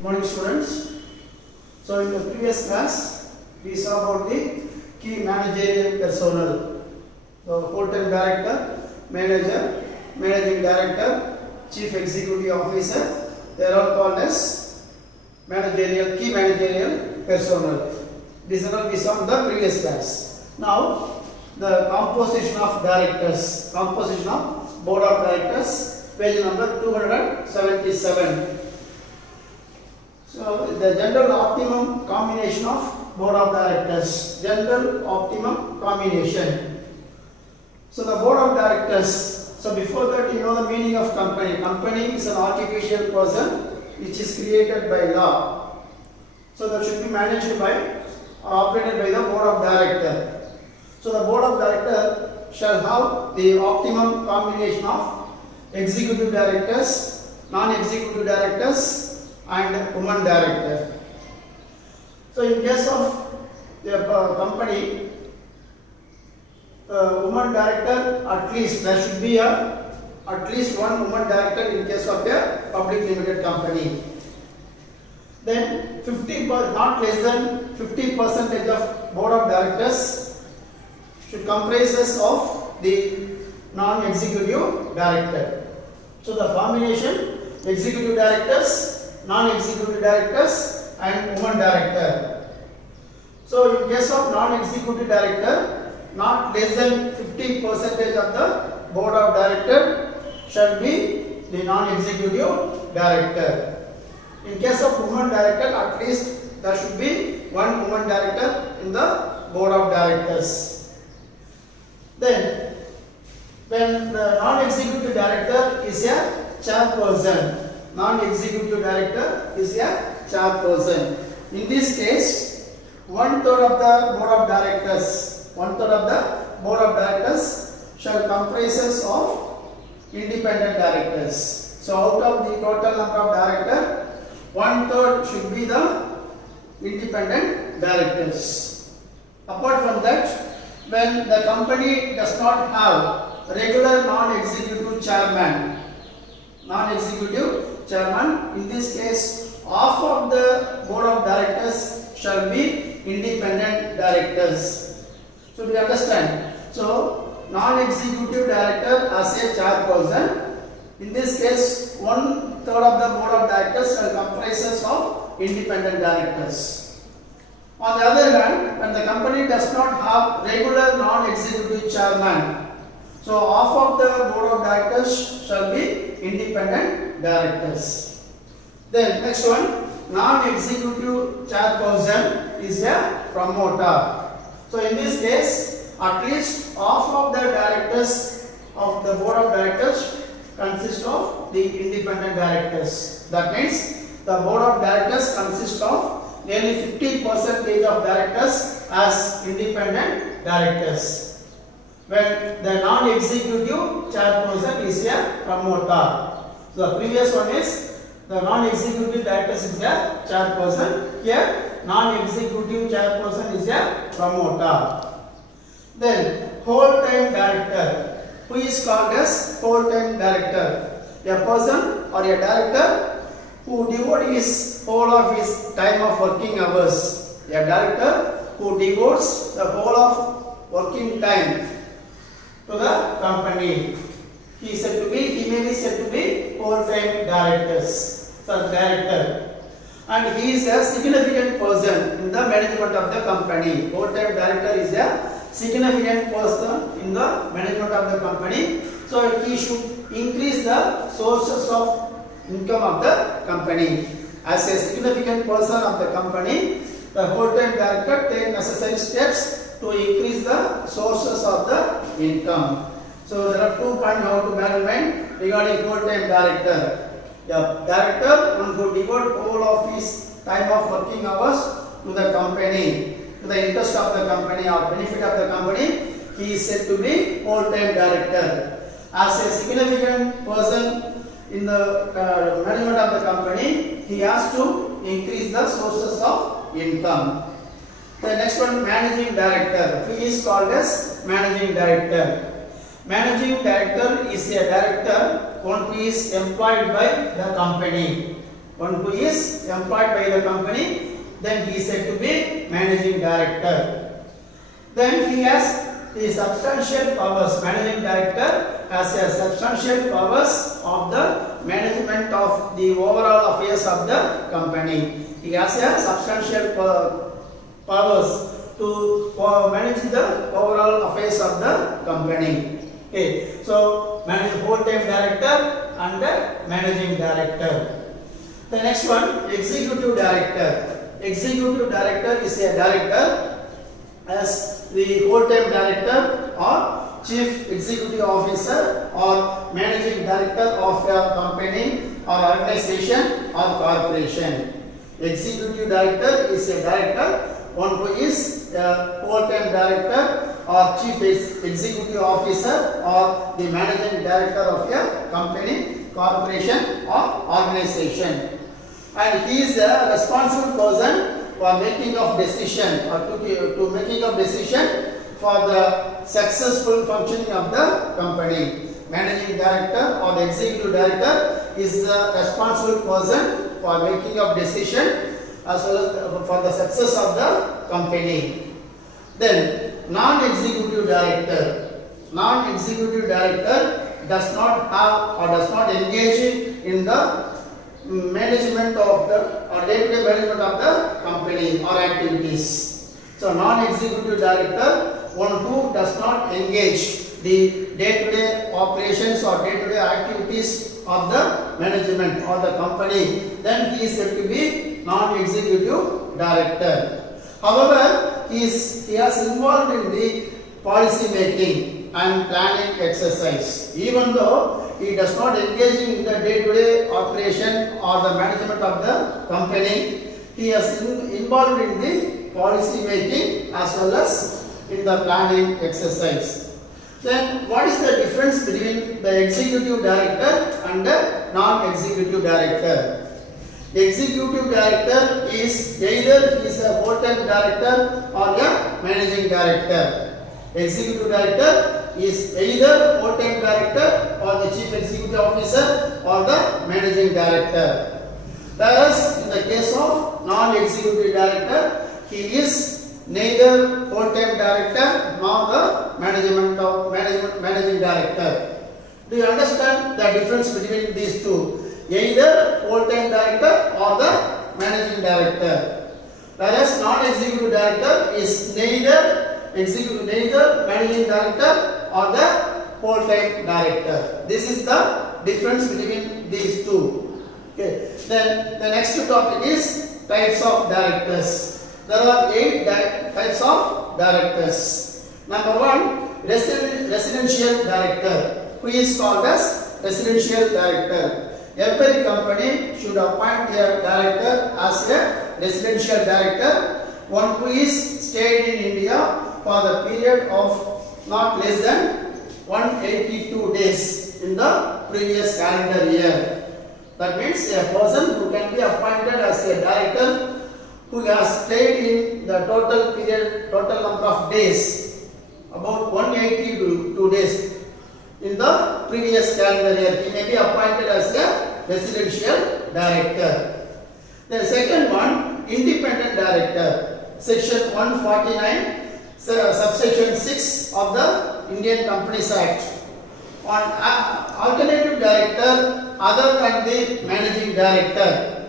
Morning students. So in the previous class we saw about the key managerial personnel. The full-time director, manager, managing director, chief executive officer, they are all called as key managerial personnel. This is what we saw in the previous class. Now the composition of directors, composition of board of directors, page number 277. So the general optimum combination of board of directors, general optimum combination. So the board of directors, so before that you know the meaning of company. Company is an artificial person which is created by law. So that should be managed by or operated by the board of director. So the board of director shall have the optimum combination of executive directors, non-executive directors and woman director. So in case of the company, woman director, at least there should be at least one woman director in case of a public limited company. Then 50%, not less than 50% of board of directors should comprises of the non-executive director. So the combination executive directors, non-executive directors and woman director. So in case of non-executive director, not less than 50% of the board of director shall be the non-executive director. In case of woman director, at least there should be one woman director in the board of directors. Then when the non-executive director is a chairperson, non-executive director is a chairperson. In this case, 1/3 of the board of directors, shall comprises of independent directors. So out of the total number of directors, 1/3 should be the independent directors. Apart from that, when the company does not have regular non-executive chairman, in this case, half of the board of directors shall be independent directors. So do you understand? So non-executive director as a chairperson. In this case, 1/3 of the board of directors shall comprises of independent directors. On the other hand, when the company does not have regular non-executive chairman, so half of the board of directors shall be independent directors. Then next one, non-executive chairperson is a promoter. So in this case, at least half of the directors of the board of directors consist of the independent directors. That means the board of directors consists of nearly 50% of directors as independent directors. When the non-executive chairperson is a promoter. So the previous one is the non-executive directors is a chairperson. Here non-executive chairperson is a promoter. Then whole-time director. Who is called as whole-time director? A person or a director who devotes his whole of his time of working hours. A director who devotes the whole of working time to the company. He may be said to be whole-time director. And he is a significant person in the management of the company. Whole-time director is a significant person in the management of the company. So he should increase the sources of income of the company. As a significant person of the company, the whole-time director takes necessary steps to increase the sources of the income. So there are 2 points how to bear in mind regarding whole-time director. The director who devotes all of his time of working hours to the company, to the interest of the company or benefit of the company, he is said to be whole-time director. As a significant person in the management of the company, he has to increase the sources of income. The next one, managing director. He is called as managing director. Managing director is a director one who is employed by the company. one who is employed by the company, then he is said to be managing director. Then he has the substantial powers. Managing director has a substantial powers of the management of the overall affairs of the company. He has a substantial powers to manage the overall affairs of the company. Okay, so whole-time director and managing director. The next one, executive director. Executive director is a director as the whole-time director or chief executive officer or managing director of a company or organization or corporation. Executive director is a director, one who is a whole-time director or chief executive officer or the managing director of a company, corporation or organization. And he is a responsible person for making of decision or to making of decision for the successful functioning of the company. Managing director or the executive director is the responsible person for making of decision as well as for the success of the company. Then non-executive director. Non-executive director does not have or does not engage in the management of the or day-to-day management of the company or activities. So non-executive director, one who does not engage the day-to-day operations or day-to-day activities of the management or the company, then he is said to be non-executive director. However, he has involved in the policy making and planning exercise. Even though he does not engage in the day-to-day operation or the management of the company, he is involved in the policy making as well as in the planning exercise. Then what is the difference between the executive director and the non-executive director? The executive director is either a whole-time director or a managing director. Executive director is either whole-time director or the chief executive officer or the managing director. Whereas in the case of non-executive director, he is neither whole-time director nor the managing director. Do you understand the difference between these two? Either whole-time director or the managing director. Whereas non-executive director is neither managing director or the whole-time director. This is the difference between these two. Okay. Then the next topic is types of directors. There are 8 types of directors. Number 1, residential director, who is called as residential director. Every company should appoint a director as a residential director, one who is stayed in India for the period of not less than 182 days in the previous calendar year. That means a person who can be appointed as a director who has stayed in the total number of days, about 182 days in the previous calendar year. He may be appointed as a residential director. The second one, independent director. Section 149, subsection 6 of the Indian Companies Act. On alternative director other than the managing director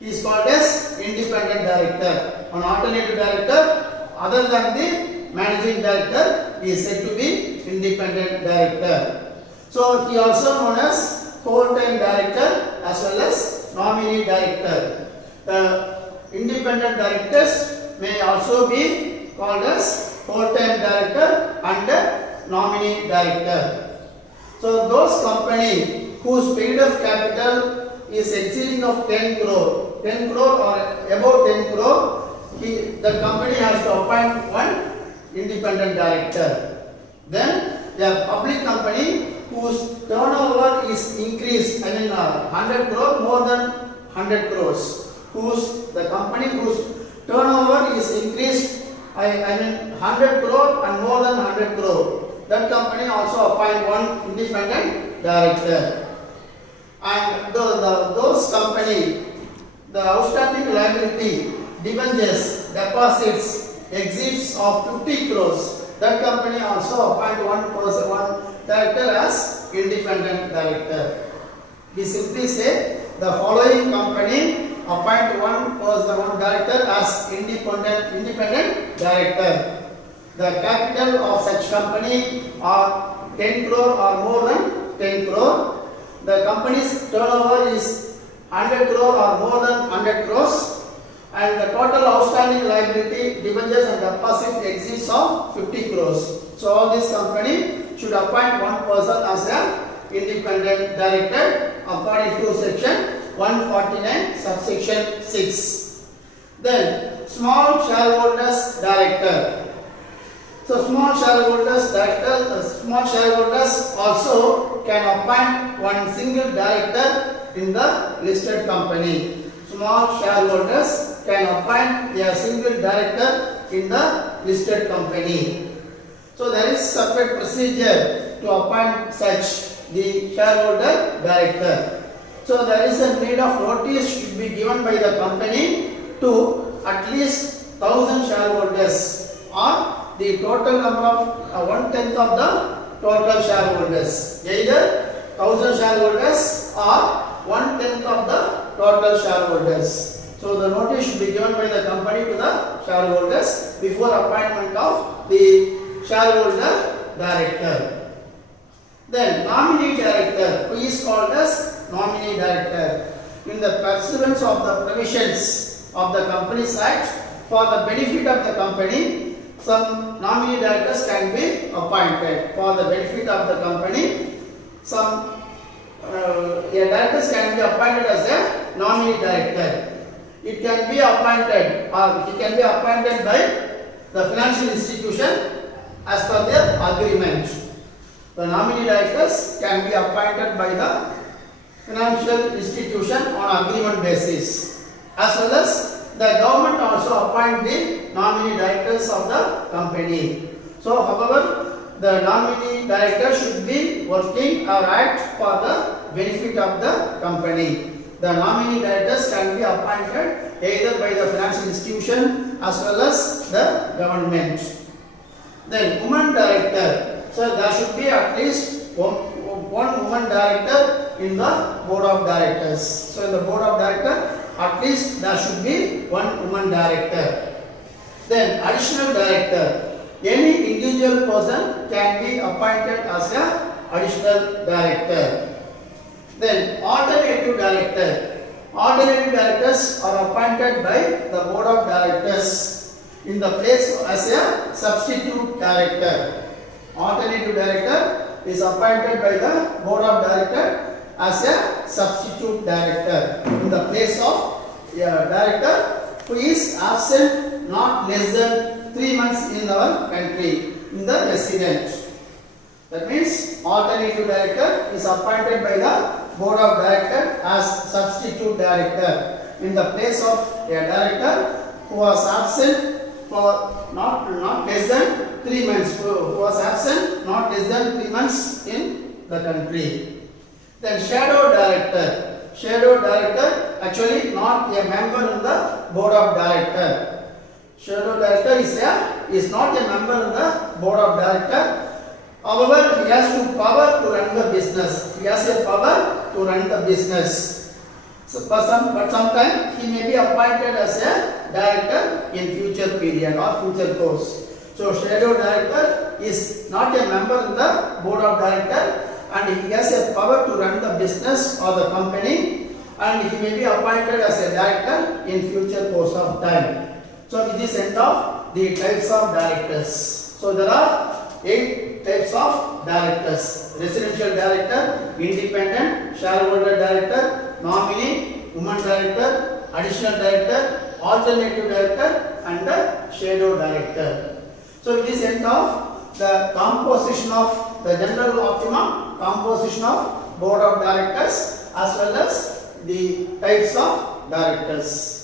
is called as independent director. An alternative director other than the managing director is said to be independent director. So he also known as whole-time director as well as nominee director. The independent directors may also be called as whole-time director and nominee director. So those company whose paid-up capital is exceeding of 10 crore or above 10 crore, the company has to appoint one independent director. Then the public company whose turnover is increased, 100 crore more than 100 crores, the company whose turnover is increased, 100 crore and more than 100 crore, that company also appoint one independent director. And those company the outstanding liability, debentures, deposits exceeds of 50 crores, that company also appoint one director as independent director. We simply say the following company appoint one director as independent director. The capital of such company are 10 crore or more than 10 crore. The company's turnover is 100 crore or more than 100 crores. And the total outstanding liability, debentures and deposit exceeds of 50 crores. So all this company should appoint one person as an independent director according to section 149 subsection 6. Then small shareholders director. So small shareholders also can appoint one single director in the listed company. Small shareholders can appoint a single director in the listed company. So there is separate procedure to appoint such the shareholder director. So there is a need of notice should be given by the company to at least 1,000 shareholders or the total number of 1/10 of the total shareholders. Either 1,000 shareholders or 1/10 of the total shareholders. So the notice should be given by the company to the shareholders before appointment of the shareholder director. Then nominee director, who is called as nominee director. In the pursuance of the provisions of the Companies Act, for the benefit of the company, some nominee directors can be appointed. For the benefit of the company, some directors can be appointed as a nominee director. It can be appointed or he can be appointed by the financial institution as per their agreement. The nominee directors can be appointed by the financial institution on agreement basis. As well as the government also appoint the nominee directors of the company. So however, the nominee director should be working or act for the benefit of the company. The nominee directors can be appointed either by the financial institution as well as the government. Then woman director. So there should be at least one woman director in the board of directors. So in the board of directors, at least there should be one woman director. Then additional director. Any individual person can be appointed as an additional director. Then alternative director. Alternative directors are appointed by the board of directors in the place as a substitute director. Alternative director is appointed by the board of directors as a substitute director in the place of a director who is absent not less than 3 months in our country in the resident. That means alternative director is appointed by the board of directors as substitute director in the place of a director who was absent for not less than 3 months, who was absent not less than 3 months in the country. Then shadow director. Shadow director actually not a member in the board of director. Shadow director is not a member in the board of director. However, he has to power to run the business. He has a power to run the business. So, but sometimes he may be appointed as a director in future period or future course. So shadow director is not a member in the board of director and he has a power to run the business or the company and he may be appointed as a director in future course of time. So with this end of the types of directors. So there are 8 types of directors: residential director, independent, shareholder director, nominee, woman director, additional director, alternative director and the shadow director. So with this end of the composition of the general optimum, composition of board of directors as well as the types of directors.